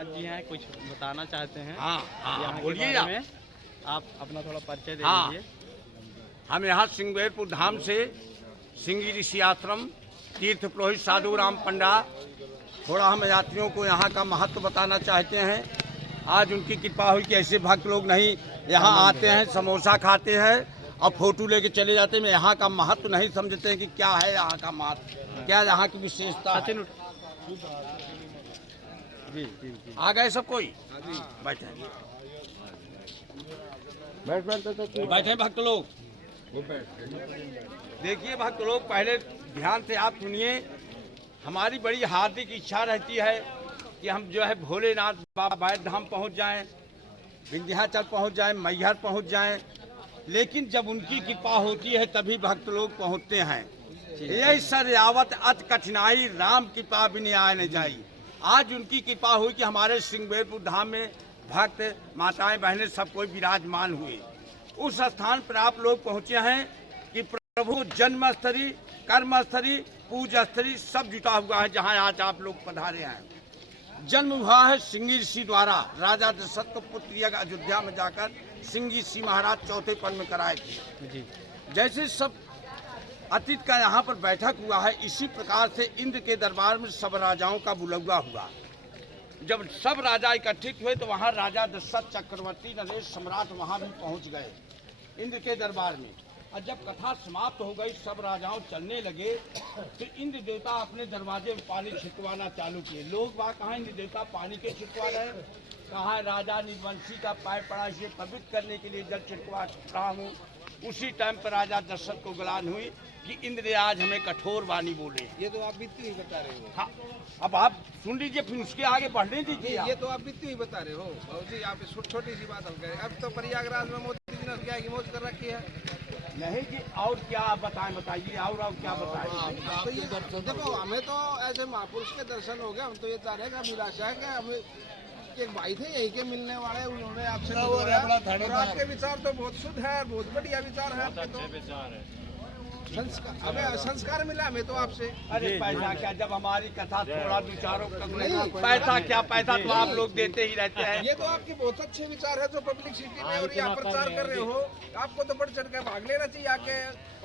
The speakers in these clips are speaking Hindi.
महाराज जी हैं, कुछ बताना चाहते हैं। हाँ बोलिए आप अपना थोड़ा परिचय दे हाँ। दीजिए। हम यहाँ सिंगवेरपुर धाम से सिंगी ऋषि आश्रम तीर्थ पुरोहित साधु राम पंडा थोड़ा हम यात्रियों को यहाँ का महत्व बताना चाहते हैं। आज उनकी कृपा हुई कि ऐसे भक्त लोग नहीं यहाँ आते हैं, समोसा खाते हैं और फोटो लेके चले जाते हैं। यहाँ का महत्व नहीं समझते हैं कि क्या है यहाँ का महत्व, क्या यहाँ की विशेषता है। जी। आ गए सब कोई? बैठे बैठे भक्त लोग। देखिए भक्त लोग, पहले ध्यान से आप सुनिए। हमारी बड़ी हार्दिक इच्छा रहती है कि हम जो है भोलेनाथ बाबा बैद्य धाम पहुँच जाएं, विंध्याचल पहुँच जाएं, मैहर पहुँच जाएं, लेकिन जब उनकी कृपा होती है तभी भक्त लोग पहुँचते हैं। यही सर्यावत अति कठिनाई राम कृपा बिन आए न जाई। आज उनकी कृपा हुई कि हमारे सिंगवेरपुर धाम में भक्त माताएं बहनें सब कोई विराजमान हुए। उस स्थान पर आप लोग पहुँचे हैं कि प्रभु जन्मस्थली, कर्मस्थली, पूजस्थली सब जुटा हुआ है जहाँ आज आप लोग पधारे हैं। जन्म हुआ है सिंगी ऋषि द्वारा। राजा दशरथ को पुत्र यज्ञ अयोध्या में जाकर सिंगी ऋषि महाराज चौथे पन में कराए थे। जैसे सब अतीत का यहाँ पर बैठक हुआ है, इसी प्रकार से इंद्र के दरबार में सब राजाओं का बुलवा हुआ। जब सब राजा इकट्ठित हुए तो वहाँ राजा दशरथ चक्रवर्ती नरेश सम्राट वहाँ भी पहुँच गए इंद्र के दरबार में। और जब कथा समाप्त हो गई, सब राजाओं चलने लगे, तो इंद्र देवता अपने दरवाजे में पानी छिटवाना चालू किए। लोग वहाँ कहाँ इंद्र देवता पानी के छिटवा रहे हैं, कहाँ राजा निर्वंशी का पैर पड़ा, इसे पवित्र करने के लिए जल छिटवा रहा हूँ। उसी टाइम पर राजा दशरथ को गलान हुई कि इंद्र ने आज हमें कठोर वाणी बोले। ये तो आप बीती हुई बता रहे हो। हाँ, अब आप सुन लीजिए, फिर उसके आगे बढ़ने दीजिए। ये तो आप बीती हुई बता रहे हो जी। आप छोटी सी बात हम करें। अब तो प्रयागराज में मोदी जी ने क्या की मौज कर रखी है। नहीं जी, और क्या बताइए और क्या बताइए। तो ये देखो, हमें तो ऐसे महापुरुष के दर्शन हो गए। हम तो ये चाह रहे हैं कि निराशा है कि हमें एक भाई थे यही के मिलने वाले, उन्होंने आपसे और आपके विचार तो बहुत शुद्ध है, बहुत बढ़िया विचार है आपके। तो संस्कार मिला हमें तो आपसे। अरे पैसा क्या, जब हमारी कथा थोड़ा विचारों पैसा क्या, पैसा तो आप लोग देते ही रहते हैं। ये तो आपके बहुत अच्छे विचार है जो पब्लिक सिटी में और यहाँ प्रचार कर रहे हो। आपको तो बढ़ चढ़ कर भाग लेना चाहिए आके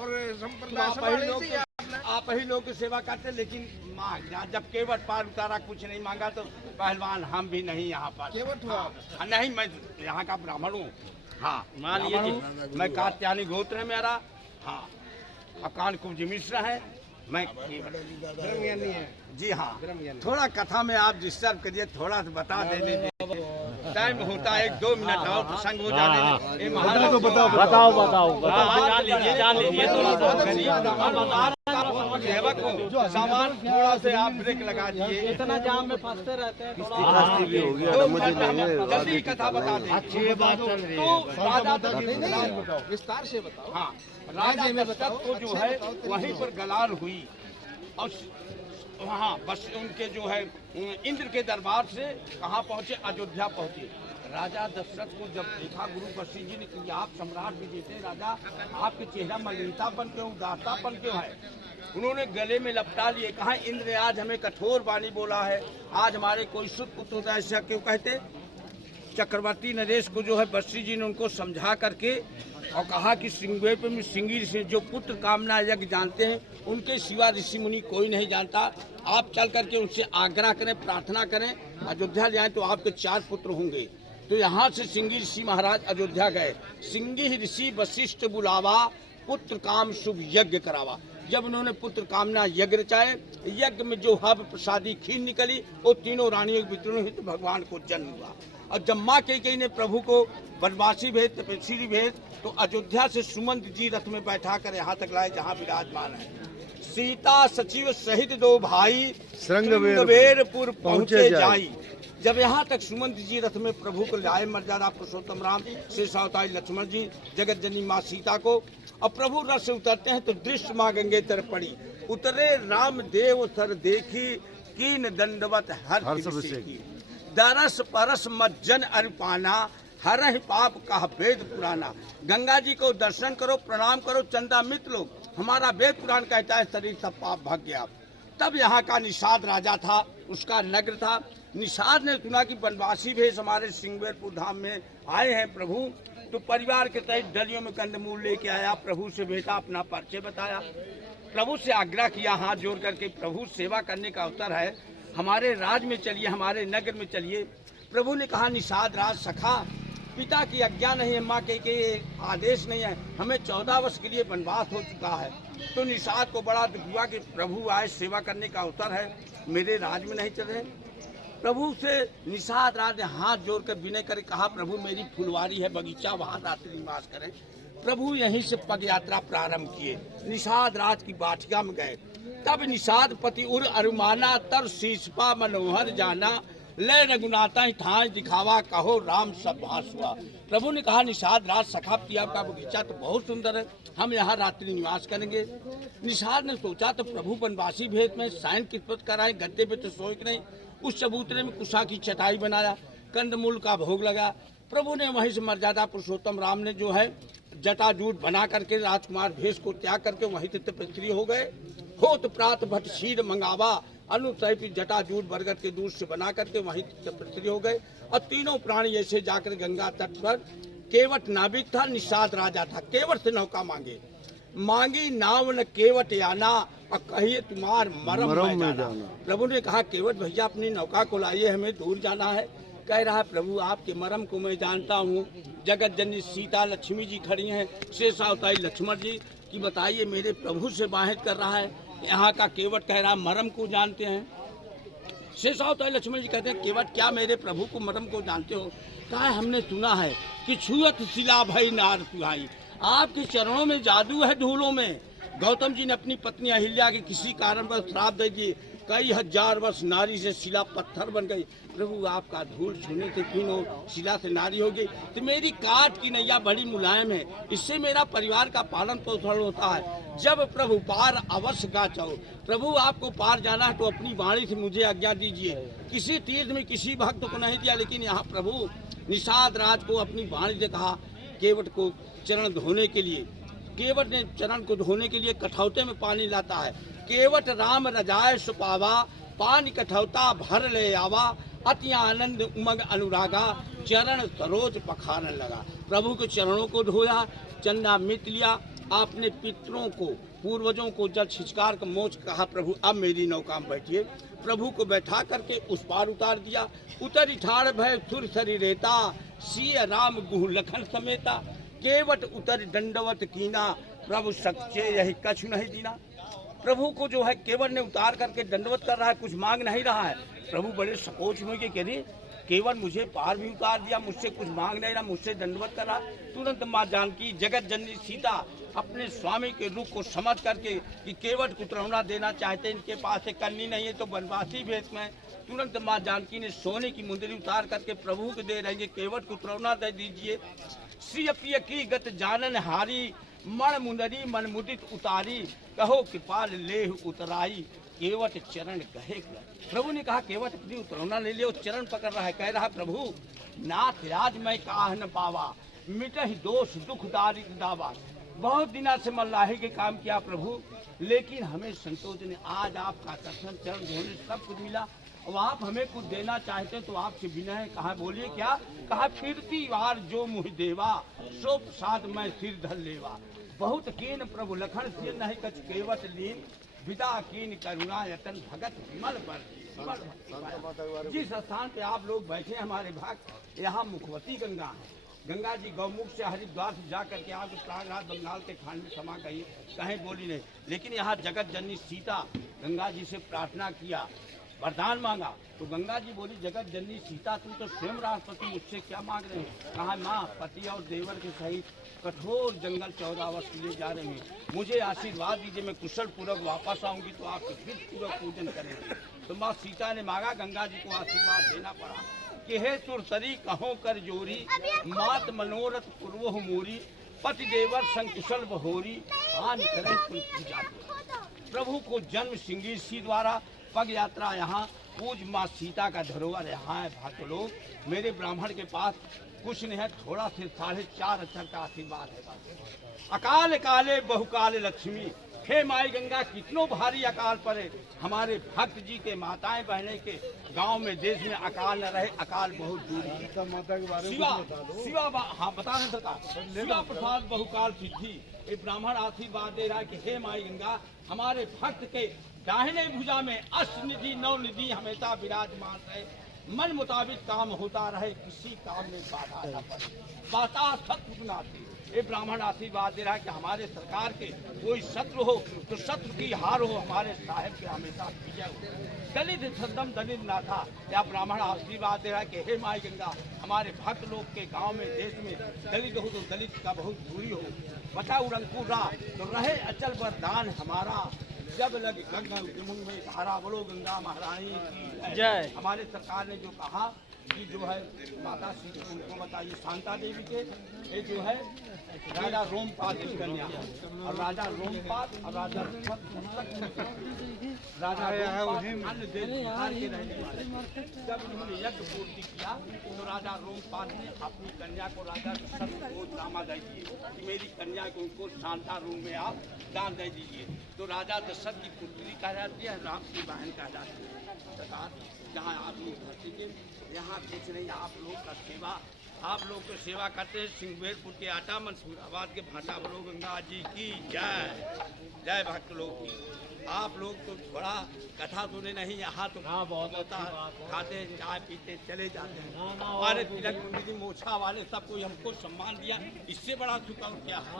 और संप्रदाय आप ही लोग की सेवा करते। लेकिन जब केवट पार उतारा, कुछ नहीं मांगा, तो पहलवान हम भी नहीं यहाँ पर। केवट हुआ नहीं, मैं यहाँ का ब्राह्मण हूँ। हाँ, मान लीजिए मैं कात्यायनी गोत्र है मेरा। हाँ, अकान कुब्ज मिश्र है मैं। जी हाँ, थोड़ा कथा में आप डिस्टर्ब करिए, थोड़ा सा बता देने टाइम होता है। 1-2 मिनट और प्रसंग हो जाने। बताओ। सामान थोड़ा से आप ब्रेक लगा दीजिए, इतना जाम में फंसते रहते हैं। जल्दी कथा बता दें। अच्छी बात चल रही है, विस्तार से बताओ। हाँ, राजा दशरथ को जो है वहीं पर गलान हुई और वहाँ बस उनके जो है इंद्र के दरबार से कहाँ पहुँचे, अयोध्या पहुँचे। राजा दशरथ को जब देखा गुरु वशिष्ठ जी ने कि आप सम्राट भी देते राजा, आपके चेहरा मलिनतापन क्यों, उदारतापन क्यों है। उन्होंने गले में लपटा लिए, कहा इंद्र ने आज हमें कठोर वाणी बोला है, आज हमारे कोई सुध पुत्र होता है, ऐसा क्यों कहते। चक्रवर्ती नरेश को जो है वशिष्ठ जी ने उनको समझा करके और कहा कि सिंगवेरपुर में सिंगी से जो पुत्र कामना यज्ञ जानते हैं, उनके सिवा ऋषि मुनि कोई नहीं जानता। आप चल करके उनसे आग्रह करें, प्रार्थना करें, अयोध्या जाएं तो आपके 4 पुत्र होंगे। तो यहाँ से सिंगी ऋषि महाराज अयोध्या गए। सिंगी ऋषि वशिष्ठ बुलावा, पुत्र काम शुभ यज्ञ करावा। जब उन्होंने पुत्र कामना यज्ञ रचाए, यज्ञ में जो हव प्रसादी खीर निकली, वो तीनों रानियों के वितरण हुई तो भगवान को जन्म हुआ। और जब माँ कैकेयी ने प्रभु को वनवासी भेज, तपस्वी भेज, तो अयोध्या से सुमंत जी रथ में बैठा कर यहाँ तक लाए जहाँ विराजमान है। सीता सचिव सहित 2 भाई श्रृंगवेरपुर पहुँचे जाई। जब यहाँ तक सुमंत जी रथ में प्रभु को लाए, मर्यादा पुरुषोत्तम राम, शेष अवतारी लक्ष्मण जी, जगत जननी माँ सीता को, और प्रभु रथ से उतरते हैं तो दृश्य माँ गंगे तर पड़ी। उतरे राम देव सर देखी, कीन दंडवत हर की। दरस परस मज्जन अर्पाना, हर पाप का वेद पुराना। गंगा जी को दर्शन करो, प्रणाम करो चंदा मित्र लोग, हमारा वेद पुराण कहता है शरीर सब पाप भाग गया। तब यहाँ का निषाद राजा था, उसका नगर था। निषाद ने सुना कि वनवासी भेष हमारे सिंगवेरपुर धाम में आए हैं प्रभु, तो परिवार के तहत डलियों में कंदमूल लेके आया, प्रभु से भेंटा, अपना परिचय बताया, प्रभु से आग्रह किया हाथ जोड़ करके, प्रभु सेवा करने का अवसर है, हमारे राज में चलिए, हमारे नगर में चलिए। प्रभु ने कहा निषाद राज सखा, पिता की आज्ञा नहीं है, माँ के आदेश नहीं है, हमें 14 वर्ष के लिए वनवास हो चुका है। तो निषाद को बड़ा दुख हुआ कि प्रभु आए, सेवा करने का अवसर है, मेरे राज में नहीं चल रहे। प्रभु से निषाद राज ने हाथ जोड़कर विनय करके कहा, प्रभु मेरी फुलवारी है, बगीचा, वहाँ रात्रि निवास करें। प्रभु यहीं से पग यात्रा प्रारंभ किए, निषाद राज की बाटिका में गए। तब निषाद पति उर अरुमाना, तर शीशपा मनोहर जाना, लय रघुनाथा ठाई दिखावा, कहो राम सब भास हुआ। प्रभु ने कहा निषाद राज सखा, पिया का बगीचा तो बहुत सुंदर है, हम यहाँ रात्रि निवास करेंगे। निषाद ने सोचा तो प्रभु वनवासी भेष में शयन किस्मत कराए, गद्दे पे तो सोए नहीं। उस चबूतरे में कुशा की चटाई बनाया, कंदमूल का भोग लगा। प्रभु ने वहीं से मर्यादा पुरुषोत्तम राम ने जो है जटाजूट बना करके राजकुमार भेष को त्याग करके वहीं से तपस्वी हो गए। होत प्रात भट्ट क्षीर मंगावा, अनुतैपी जटाजूट बरगद के दूध से बना करके वहीं तपस्वी हो गए। और तीनों प्राणी ऐसे जाकर गंगा तट पर, केवट नाविक था, निषाद राजा था, केवट से नौका मांगी नाव न केवट आना, और कहिए तुम्हार मरम में जाना। प्रभु ने कहा केवट भैया अपनी नौका को लाइए, हमें दूर जाना है। कह रहा है प्रभु आपके मरम को मैं जानता हूँ, जगत जननी सीता लक्ष्मी जी खड़ी हैं, शेषावतारी लक्ष्मण जी की, बताइए मेरे प्रभु से बाहें कर रहा है। यहाँ का केवट कह रहा मरम को जानते हैं। शेषावतारी लक्ष्मण जी कहते हैं केवट क्या मेरे प्रभु को मरम को जानते हो? कहा हमने सुना है कि छुअत शिला भई नार सुहाई, आपके चरणों में जादू है धूलों में। गौतम जी ने अपनी पत्नी अहिल्या के किसी कारण पर श्राप दे दिए, कई हजार वर्ष नारी से शिला पत्थर बन गई। प्रभु आपका धूल छूने से क्यों शिला से नारी हो गई? तो मेरी काट की नैया बड़ी मुलायम है, इससे मेरा परिवार का पालन पोषण होता है। जब प्रभु पार अवश्य का चाहो, प्रभु आपको पार जाना है तो अपनी वाणी से मुझे आज्ञा दीजिए। किसी तीर्थ में किसी भक्त को नहीं दिया, लेकिन यहाँ प्रभु निषाद राज को अपनी वाणी से कहा केवट को चरण धोने के लिए। केवट ने चरण को धोने के लिए कठौते में पानी लाता है। केवट राम रजाए सुपावा, पानी कठौता भर ले आवा, अति आनंद उमंग अनुरागा, चरण सरोज पखारन लगा। प्रभु के चरणों को धोया, चंदा मित लिया, आपने पितरों को पूर्वजों को जल छिचकार का मोच कहा प्रभु अब मेरी नौका में बैठिए। प्रभु को बैठा करके उस पार उतार दिया। उतरी ठाड़ भय सुर सरी रेता, सिय राम गुह लखन समेता, केवट उतर दंडवत कीना, प्रभु सच्चे यही कछु नहीं दीना। प्रभु को जो है केवट ने उतार करके दंडवत कर रहा है, कुछ मांग नहीं रहा है। प्रभु बड़े सकोच में के कह रही केवट मुझे पार भी उतार दिया, मुझसे कुछ मांग नहीं रहा, मुझसे दंडवत कर रहा। तुरंत माँ जानकी जगत जननी सीता अपने स्वामी के रूप को समझ करके कि केवट को उतरौना देना चाहते, इनके पास से करनी नहीं है तो वनवासी भेष में। तुरंत माँ जानकी ने सोने की मुंदरी उतार करके प्रभु को दे रही है, केवट को उतरौना दे दीजिए। श्री प्रिय की गत जानन हारी, मन मुंदरी मन मुदित उतारी, कहो कृपाल लेह उतराई, केवट चरण कहे। प्रभु ने कहा केवट अपनी उतरौना ले लिया, चरण पकड़ रहा है, कह रहा प्रभु नाथ राज मैं काह न पावा, मिटहि दोष दुख दारिद्र दावा। बहुत दिना से मल्लाही के काम किया प्रभु, लेकिन हमें संतोष ने आज आपका दर्शन चरण धोने सब कुछ मिला। अब आप हमें कुछ देना चाहते हैं तो आपसे बिना है। कहा बोलिए क्या? कहा फिरती वार जो मुह देवा, सो प्रसाद मैं सिर धर लेवा। बहुत कीन प्रभु लखन सिर नहीं कछ केवट लीन, विदा कीन करुणा यतन भगत विमल पर। जिस स्थान पे आप लोग बैठे हमारे भक्त, यहाँ मुखवती गंगा है। गंगा जी गौमुख से हरिद्वार से जा करके आगे प्रयागराज बंगाल के खान में समा गई, कहीं बोली नहीं। लेकिन यहाँ जगत जननी सीता गंगा जी से प्रार्थना किया, वरदान मांगा, तो गंगा जी बोली जगत जननी सीता तुम तो स्वयं राष्ट्रपति, मुझसे क्या मांग रहे हैं? कहा माँ पति और देवर के सहित कठोर जंगल 14 वर्ष के लिए जा रहे हैं, मुझे आशीर्वाद दीजिए, मैं कुशल पूर्वक वापस आऊंगी तो आपके फिर पूर्वक पूजन करेंगे। तो माँ सीता ने मांगा, गंगा जी को आशीर्वाद देना पड़ा कि हे सुरसरी कहो कर जोरी, मात मनोरथ पूर्व मोरी, पति देवर संकुशल बहोरी, आन करें पूजा। प्रभु को जन्म सिंगी सी द्वारा पग यात्रा यहाँ पूज माँ सीता का धरोहर यहाँ है। भक्त लोग मेरे ब्राह्मण के पास कुछ नहीं है, थोड़ा से 4.5 अक्षर का आशीर्वाद है बस। अकाल काले बहुकाल लक्ष्मी, हे माई गंगा कितनों भारी अकाल पड़े, हमारे भक्त जी के माताएं बहने के गांव में देश में अकाल न रहे, अकाल बहुत दूर है। हाँ बता रहे सरकार, शिवा प्रसाद बहुकाल सिद्धि, ये ब्राह्मण आशीर्वाद दे रहा है कि हे माई गंगा हमारे भक्त के दाहिने भुजा में अष्टनिधि 9 निधि हमेशा विराजमान रहे, मन मुताबिक काम होता रहे, किसी काम में बाधा न पड़े, बाता सत्य नाती। ये ब्राह्मण आशीर्वाद दे रहा है कि हमारे सरकार के कोई शत्रु हो तो शत्रु की हार हो, हमारे साहेब के हमेशा विजय हो। दलित सदम दलित नाथा, या ब्राह्मण आशीर्वाद दे रहा है कि हे माई गंगा हमारे भक्त लोग के गांव में देश में दलित हो तो दलित का बहुत दूरी हो, बचा उड़ंकुर रहा तो रहे अचल वरदान हमारा, जब लगे गंगा मुंह में धारा, बोलो गंगा महारानी की जय। हमारे सरकार ने जो कहा कि जो है माता श्री उनको बताइए शांता देवी के, ये जो है राजा रोमपाल की कन्या, और राजा रोमपाल और राजा अन्य देश बिहार के रहने वाले, जब उन्होंने यज्ञ पूर्ति किया तो राजा रोमपाल ने अपनी कन्या को राजा दशरथ को दामा दे दिए कि मेरी कन्या को उनको शांता रूम में आप दान दे दीजिए। तो राजा दशरथ की पुत्री कहा जाती है, राम की बहन कहा जाती है। सरकार जहाँ आप लोग धरती के यहाँ कुछ नहीं, आप लोग का सेवा, आप लोग को सेवा करते हैं। सिंगवेरपुर के आटा मंसूराबाद के भाटा, बोलो गंगा जी की जय, जय भक्त लोग की। आप लोग तो थोड़ा कथा सुने नहीं, यहाँ तो बहुत होता है, खाते हैं चाय पीते चले जाते हैं। हमारे तिलक मुंडी मोछा वाले सब कोई हमको सम्मान दिया, इससे बड़ा सुख और क्या है।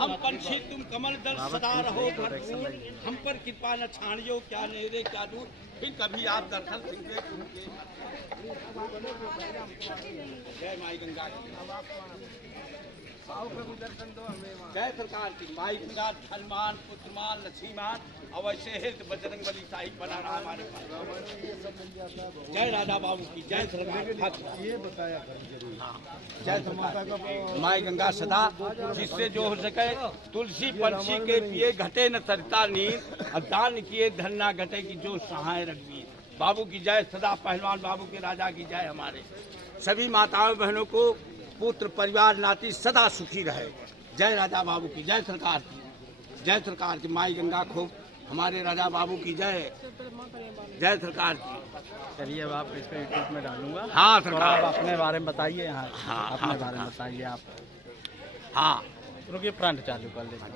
हम पंछी तुम कमल दल सदा रहो भरपूर, हम पर कृपा न छाणियो क्या नेरे क्या दूर, फिर कभी आप दर्शन सिंगवेरपुर के जय माई गंगा की जय सरकार की। माई गंगा धनमान पुत्रमान लक्ष्मीमान, अवश्य है तो बजरंग बली साहिब बना रहा हमारे पास। जय राजा बाबू की जय सरकार। ये बताया जय सरकार। माई गंगा सदा जिससे जो हो सके, तुलसी पंछी के पिए घटे न सरता नींद, और दान किए धन ना घटे की जो सहाय रखी। बाबू की जय सदा, पहलवान बाबू के राजा की जय। हमारे सभी माताओं बहनों को पुत्र परिवार नाती सदा सुखी रहे। जय राजा बाबू की जय सरकार की, जय सरकार की। माई गंगा खूब हमारे राजा बाबू की जय, जय सरकार की। चलिए अब आप इसको यूट्यूब में डालूंगा। हाँ सरकार, आप अपने बारे में बताइए। यहाँ हाँ अपने बारे में बताइए आप। हाँ रुकिए, फ्रंट चालू कर लीजिए।